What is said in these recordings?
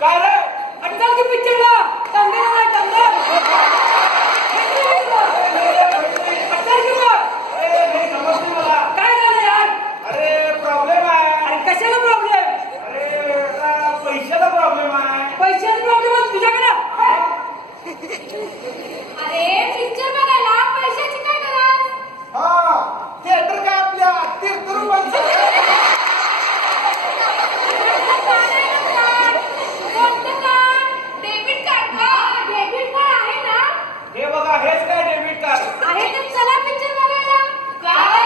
काय रे अटल की पिक्चरला तंगेला तंगल अटल की नाही समजते मला काय झालं यार. अरे प्रॉब्लेम आहे. अरे कशाला प्रॉब्लेम. अरे पैशाचा प्रॉब्लेम आहे. पैशाचा प्रॉब्लेम आहे तुझ्याकडे. अरे पिक्चर बघायला पैशाची काय गरज. हा थिएटर काय आपल्या तीर्थरूपांचं. डेबिट कार्ड का. डेबिट कार्ड आहे ना. हे बघा हेच काय डेबिट कार्ड आहे तर चला पिक्चर बघायला. काय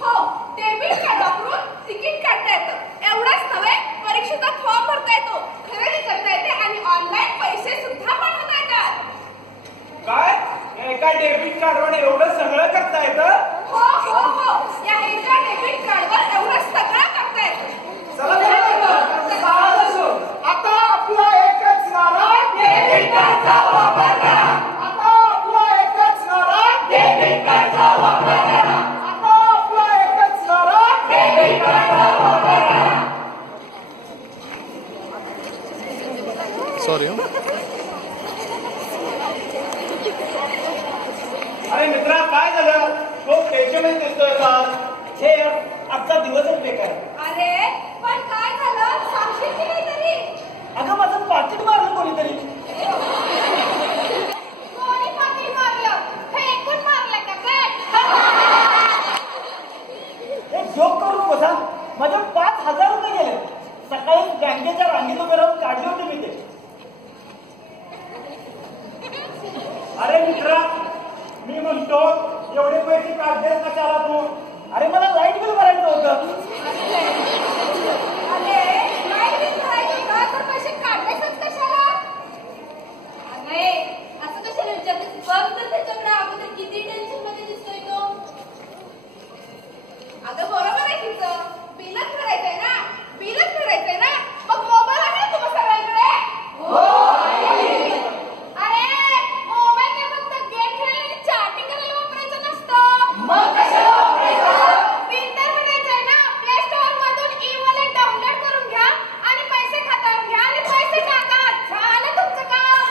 हो डेबिट कार्ड वापरून तिकीट काढता येतं. एवढाच नव्हे परीक्षेचा फॉर्म भरता येतो, खरेदी करता येते आणि ऑनलाईन पैसे सुद्धा पाठवता येतात. काय एका डेबिट कार्डवर एवढं सगळं करता येतं. हो हो हो या एका डेबिट कार्डवर एवढं सगळं करता येतं. आता आपला एकच नारा डेबिट कार्डचा वापर करा. आता आपला एकच नारा डेबिट कार्डचा वापर करा. आता आपला एकच नारा डेबिट कार्डचा वापर करा. सॉरी. अरे मित्रा काय झालं. तो टेन्शनच दिसतोय का. हे आजचा दिवसच बेकार. अरे पण काय झालं सांगशील की नाही तरी. अगं माझं पाकिट मारलं कोणीतरी. कोणी पाकिट मारलं. फेकून मारलं का काय. हे जोक करून बसा. माझे 5,000 रुपये गेले. सकाळी बँकेच्या रांगेत उभे राहून काढले होते मी ते. अरे मित्रा मी म्हणतो एवढे पैसे काढले कशाला तू. अरे मला लाईट बिल भरायचं होतं. अरे लाईट बिल भरायचं का तर पैसे काढलेच कशाला. अरे असं कशाला विचारतेस. बघ तर त्याच्याकडे अगोदर किती टेन्शन मध्ये दिसतोय तो. अगं बरोबर आहे तिचं. बिलच भरायचंय ना. बिलच भरायचंय ना. मग मोबाईल आहे ना तुम्हा सगळ्यांकडे. अरे मोबाईल फक्त गेम खेळायला आणि चॅटिंग करायला वापरायचं नसतं. मग कशाला वापरायचं. बिल तर भरायचंय ना. प्ले स्टोअर मधून ई वॉलेट डाउनलोड करून घ्या आणि पैसे खात्यावर घ्या आणि पैसे टाका. झालं तुमचं काम.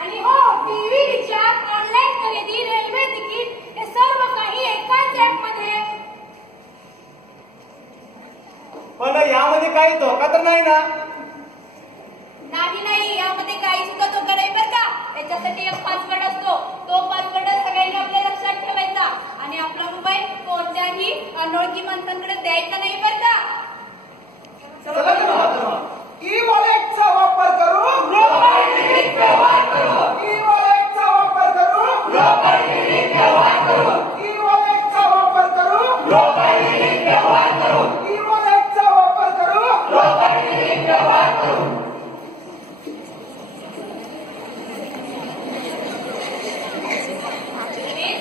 आणि हो टीव्ही रिचार्ज, ऑनलाईन खरेदी, रेल्वे तिकीट हे सर्व काही एकाच ऍप मध्ये. पण यामध्ये काही धोका तर नाही ना. नाही नाही यामध्ये काही सुद्धा धोका नाही बरं का. त्याच्यासाठी एक पासवर्ड असतो. तो पासवर्ड सगळ्यांनी आपल्या लक्षात ठेवायचा आणि आपला मोबाईल कोणत्याही अनोळखी माणसांकडे द्यायचा नाही बरं का. ई वॉलेटचा वापर करून ई वॉलेटचा वापर करून ई वॉलेटचा वापर करून ई वॉलेटचा वापर करून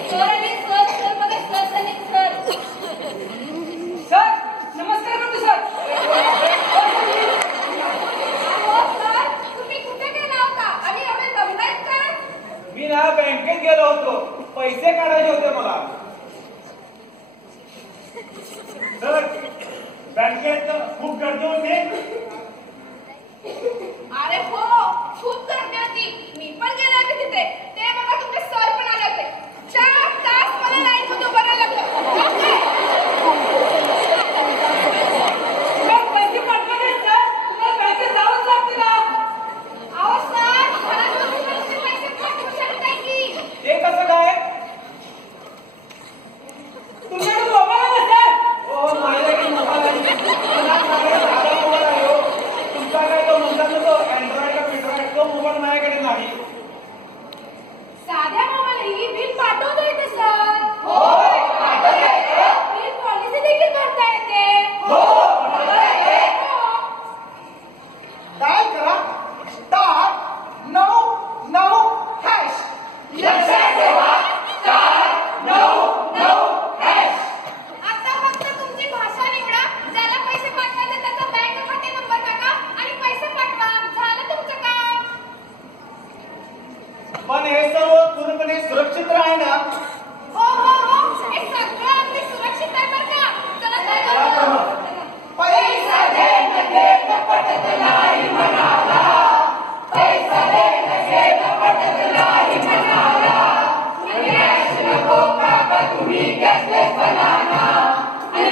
सर आणि सर सर बघा सर आणि सर. सर नमस्कार करतो सर. हो सर तुम्ही कुठे गेला होता आणि एवढे दमलायत का. मी ना बँकेत गेलो होतो. पैसे काढायचे होते मला. सर बँकेत खूप गर्दी होती. अरे हो खूप गर्दी होती. मी पण गेले होते तिथे. ते बघा तुमचे सर पण आले होते. 4 तास मला लाईन मध्ये उभं राहायला लागलं. पैसे पाठवायचे सर. तुम्हाला बँकेत जावंच लागते ना. अहो सर घरात बसून पैसे पाठवू शकताय की. ते कसं काय. तुमच्याकडे मोबाईल आहे सर. हो माझ्याकडे मोबाईल आहे. तुमचा काय तो म्हणतात ना तो अँड्रॉइड का पिट्रॉइड तो मोबाईल माझ्याकडे नाही.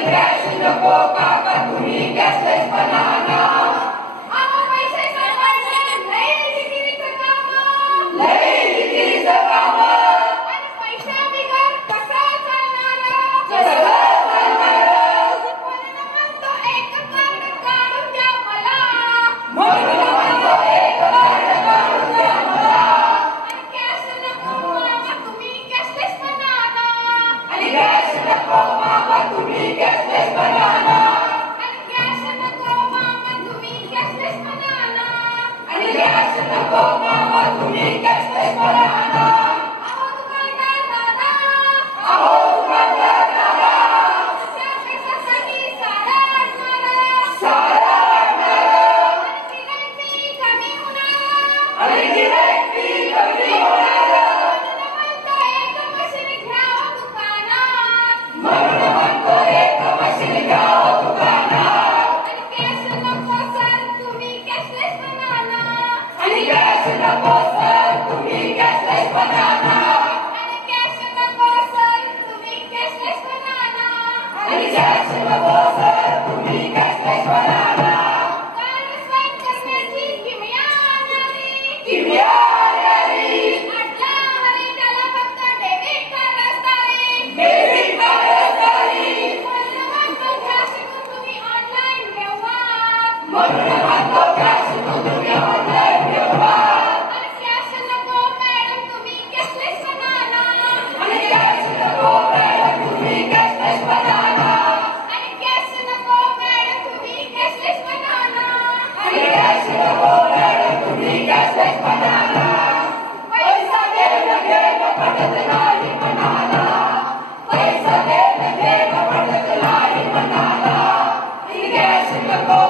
कॅश नको काका तुम्ही कॅशलेस बनाना अहो पैसे सापडले लय जिकिरीचं काम लय जिकिरीचं काम आणि पैसा बिगर कसा चालणार कसं चालणार म्हणून म्हणतो एक कार्ड काढून द्या मला म्हणून म्हणतो एक कार्ड काढून द्या मला आणि कॅश नको मामा तुम्ही कॅशलेस बनाना आणि कॅश नको मामा तुम्ही कॅशलेस बनाना आणि कॅश नको मामा तुम्ही कॅशलेस बनाना आणि कॅश नको मामा तुम्ही कॅशलेस बनाना अहो दुकानदार दादा अहो दुकानदार दादा त्या पैशासाठी सारा आणणार सारा आणणार आणि गिराईक कमी होणार आणि गिऱ्हाईक बी कमी होणार म्हणून म्हणतो एक मशीन घ्यावं दुकानात म्हणून म्हणतो एक मशीन घ्यावं दुकानात आणि कॅश नको सर तुम्ही कॅशलेस बनाना आणि कॅश नको सर तुम्ही कॅशलेस बनाना आणि कॅश नको सर तुम्ही कॅशलेस बनाना आणि कॅश नको सर तुम्ही कॅशलेस बनाना कार्ड स्वाईप करण्याची किमया आणारी किमया आणारी अडला हरी त्याला फक्त डेबिट कार्ड असतारे डेबिट कार्ड असणारी म्हणून म्हणतो कॅश तुम्ही ऑनलाईन व्यवहार म्हणून म्हणतो कॅश तुम्ही ऑनलाईन व्यवहार आणि कॅश नको मॅडम तुम्ही कॅशलेस बनाना आणि कॅश नको मॅडम तुम्ही कॅशलेस बनाना आणि कॅश नको मॅडम तुम्ही कॅशलेस बनाना आणि कॅश नको मॅडम तुम्ही कॅशलेस बनाना पैसा देणं घेणं पडत नाही मनाला पैसा देणं घेणं पडत नाही मनाला आणि कॅश नको